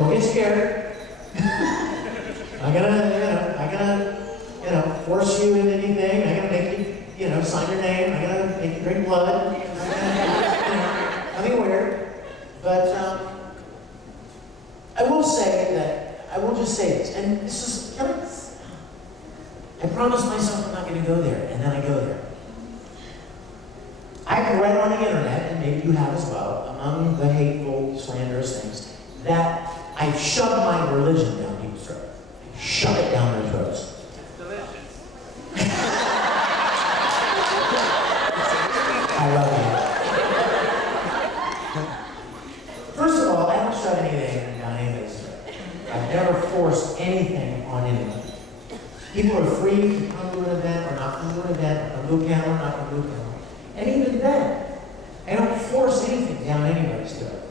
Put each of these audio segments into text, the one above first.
Don't get scared. I'm gonna, force you into anything. I'm gonna make you, sign your name. I'm gonna make you drink blood. Nothing weird. But I will just say this, and this is, I promised myself I'm not gonna go there, and then I go there. I've read on the internet, and maybe you have as well, among the hateful, slanderous things, that I've shoved my religion down people's throats. I shove it down their throats. It's delicious. I love you. First of all, I don't shove anything down anybody's throat. I've never forced anything on anyone. People are free to come to an event or not come to an event, or boot camp or not come to boot camp. And even then, I don't force anything down anybody's throat.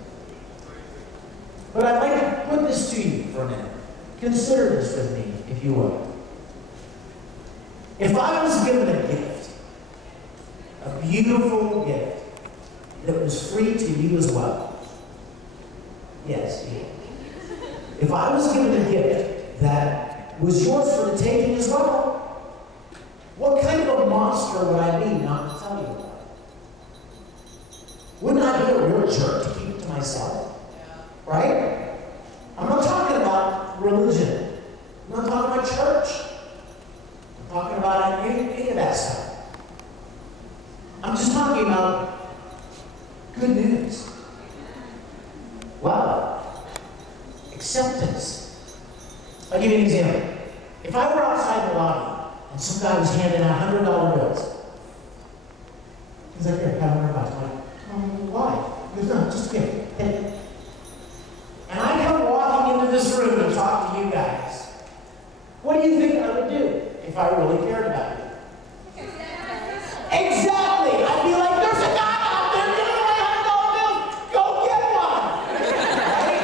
But I'd like to put this to you for a minute. Consider this with me, if you will. If I was given a gift, a beautiful gift, that was free to you as well. Yes, you. If I was given a gift that was yours for the taking as well, what kind of a monster would I be not to tell you about it? Wouldn't I be a real jerk to keep it to myself? Right? I'm not talking about religion. I'm not talking about church. I'm talking about any of that stuff. I'm just talking about good news. Love. Acceptance. I'll give you an example. If I were outside the lobby and some guy was handing out $100 bills, he's like, here, have $100. I'm like, why? He goes, no, just give it. Take it. And I come walking into this room and talk to you guys. What do you think I would do if I really cared about you? Exactly! I'd be like, there's a guy out there giving away $100 bills! Go get one! Right?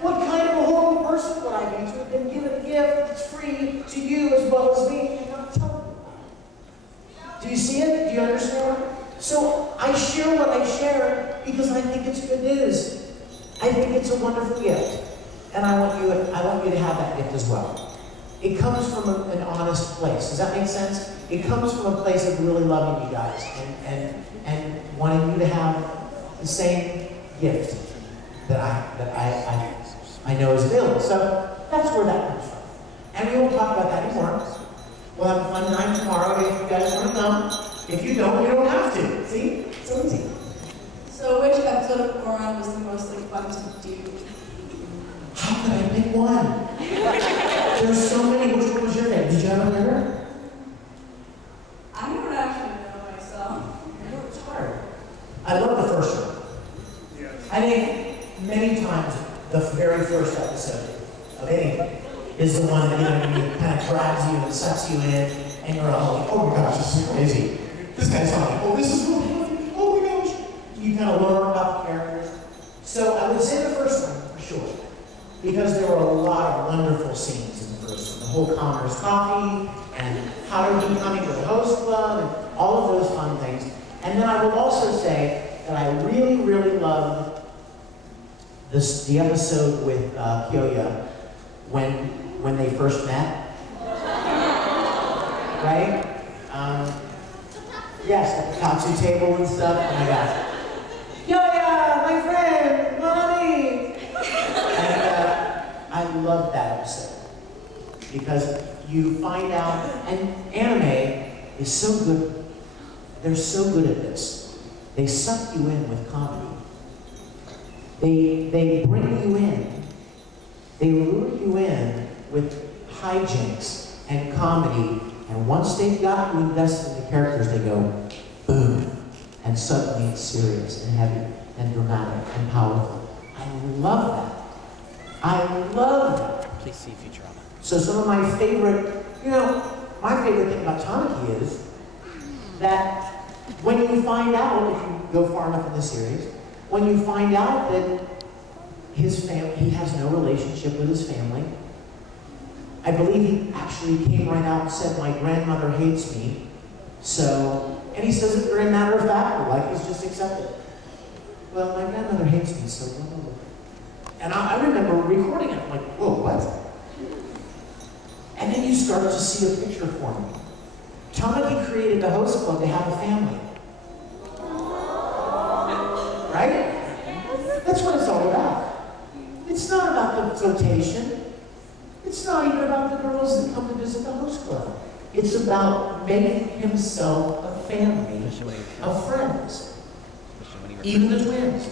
What kind of a horrible person would I be to have been given a gift that's free to you as well as me and not tell you about it? Do you see it? Do you understand? So I share what I share because I think it's good news. I think it's a wonderful gift. And I want you to have that gift as well. It comes from an honest place. Does that make sense? It comes from a place of really loving you guys and wanting you to have the same gift that I know is available. So that's where that comes from. And we won't talk about that anymore. We'll have a fun night tomorrow if you guys want to come. If you don't, you don't have to. See? It's so easy. So which episode of Koran was the most fun to do? How could I pick one? There's so many. Which one was your favorite? Did you have a favorite? I don't actually know myself. I know it's hard. I love the first one. Yes. I think many times the very first episode of anything is the one that kind of grabs you and sucks you in, and you're all like, oh my gosh, this is crazy. This guy's talking, oh, this is really funny. Oh my gosh. You kind of learn about the characters. So I would say the first one, for sure. Because there were a lot of wonderful scenes in the first one. The whole Commerce Coffee, and how to becoming the host club, and all of those fun things. And then I will also say that I really, really loved the episode with Kyoya when they first met. Right? Yes, at the Katsu table and stuff. Oh my gosh. Kyoya, my friend, mommy! And I love that episode. Because you find out, and anime is so good, they're so good at this. They suck you in with comedy. They bring you in, they lure you in with hijinks and comedy, and once they've got you invested in the characters, they go, boom, and suddenly it's serious and heavy and dramatic and powerful. I love that. I love that. Please see Futurama. So some of my favorite, my favorite thing about Tamaki is that when you find out, if you go far enough in the series, when you find out that his family, he has no relationship with his family. I believe he actually came right out and said, my grandmother hates me. So, and he says it very matter of fact, like he's just accepted it. Well, my grandmother hates me, so blah, blah, blah. And I remember recording it. I'm like, whoa, what? And then you start to see a picture form. Tamaki created the host club to have a family. Right? That's what it's all about. It's not about the flirtation. It's not even about the girls that come to visit the host club. It's about making himself a family of friends. Even the twins.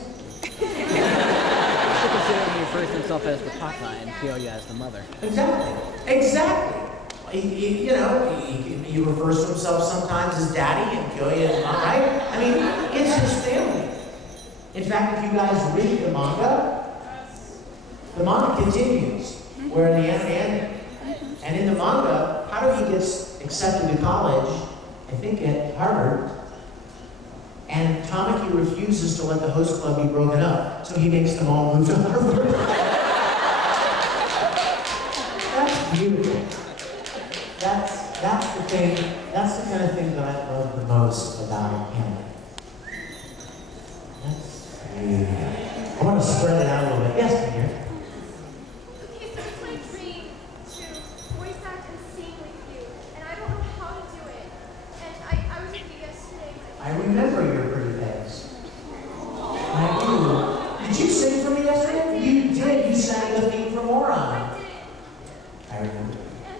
Considering he refers to himself as the papa and Kyoya as the mother. Exactly. Exactly. He refers to himself sometimes as daddy and Kyoya as mom, right? I mean, it's his family. In fact, if you guys read the manga continues where the anime ended. And in the manga, Haruhi gets accepted to college, I think at Harvard, and Tamaki refuses to let the host club be broken up, so he makes them all move to Harvard. That's beautiful. That's the thing, that's the kind of thing that I love the most about anime. I want to spread it out a little bit. Yes, come here. Okay, so it's my dream to voice act and sing with you, and I don't know how to do it. And I was with you yesterday. I remember your pretty face. I do. Did you sing for me yesterday? You did. You sang the theme for Moron. I did. I remember. And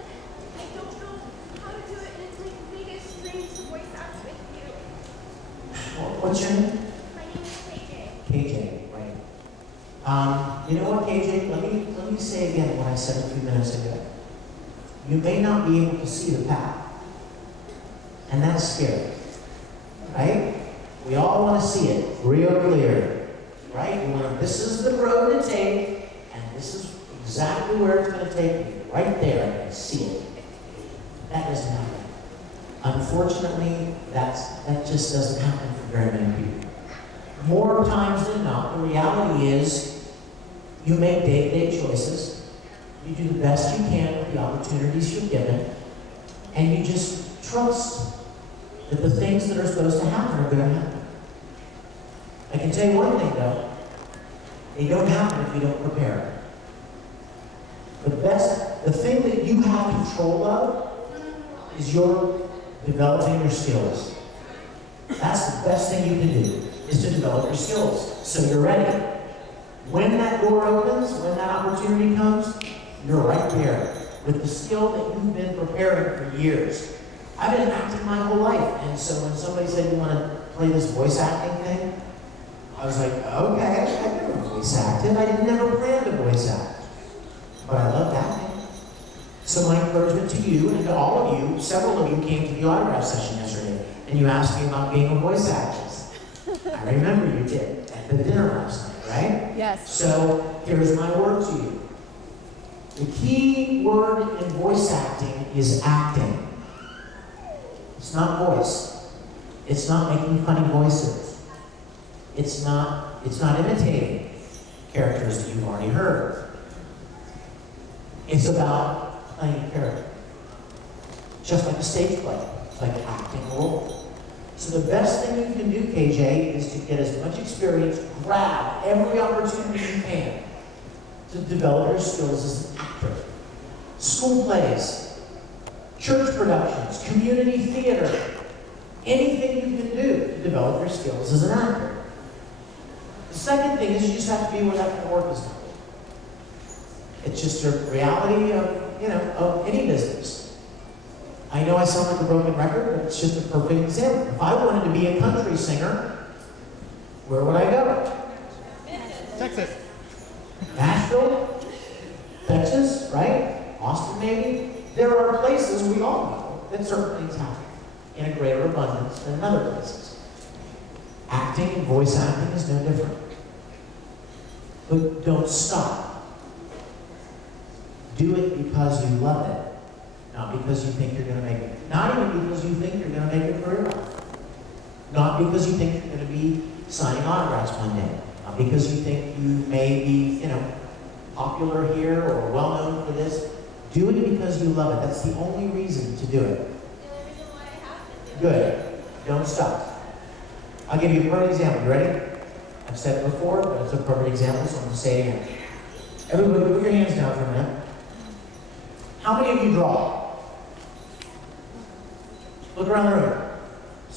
I don't know how to do it, and it's my biggest dream to voice act with you. What's your name? My name is KJ. KJ, right. You know what, KJ? Let me say again what I said a few minutes ago. You may not be able to see the path. And that's scary. Right? We all want to see it real clear. Right? This is the road to take, and this is exactly where it's going to take you. Right there, and see it. That doesn't happen. Unfortunately, that just doesn't happen for very many people. More times than not, the reality is you make day-to-day choices, you do the best you can with the opportunities you're given, and you just trust that the things that are supposed to happen are going to happen. I can tell you one thing though, they don't happen if you don't prepare. The thing that you have control of is your developing your skills. That's the best thing you can do, is to develop your skills, so you're ready. When that door opens, when that opportunity comes, you're right there with the skill that you've been preparing for years. I've been acting my whole life, and so when somebody said you want to play this voice acting thing, I was like, okay, I've never voice acted. I didn't never plan to voice act, but I loved acting. So my encouragement to you and to all of you, several of you came to the autograph session yesterday, and you asked me about being a voice actress. I remember you did at the dinner last night, right? Yes. So here's my word to you. The key word in voice acting is acting. It's not voice. It's not making funny voices. It's not imitating characters that you've already heard. It's about playing a character. Just like a stage play. It's like acting a role. So the best thing you can do, KJ, is to get as much experience, grab every opportunity you can to develop your skills as an actor. School plays, church productions, community theater, anything you can do to develop your skills as an actor. The second thing is you just have to be where that kind of work is done. It's just a reality of any business. I know I sound like a broken record, but it's just a perfect example. If I wanted to be a country singer, where would I go? Texas. Nashville? Texas, right? Austin, maybe? There are places we all know that certain things happen in a greater abundance than other places. Acting and voice acting is no different. But don't stop. Do it because you love it. Not because you think you're going to make it. Not even because you think you're going to make a career out of it. Not because you think you're going to be signing autographs one day. Not because you think you may be, popular here or well known for this. Do it because you love it. That's the only reason to do it. The only reason why I have to do it. Good. Don't stop. I'll give you a perfect example. You ready? I've said it before, but it's a perfect example, so I'm going to say it again. Everybody put your hands down for a minute. How many of you draw? Look around the room.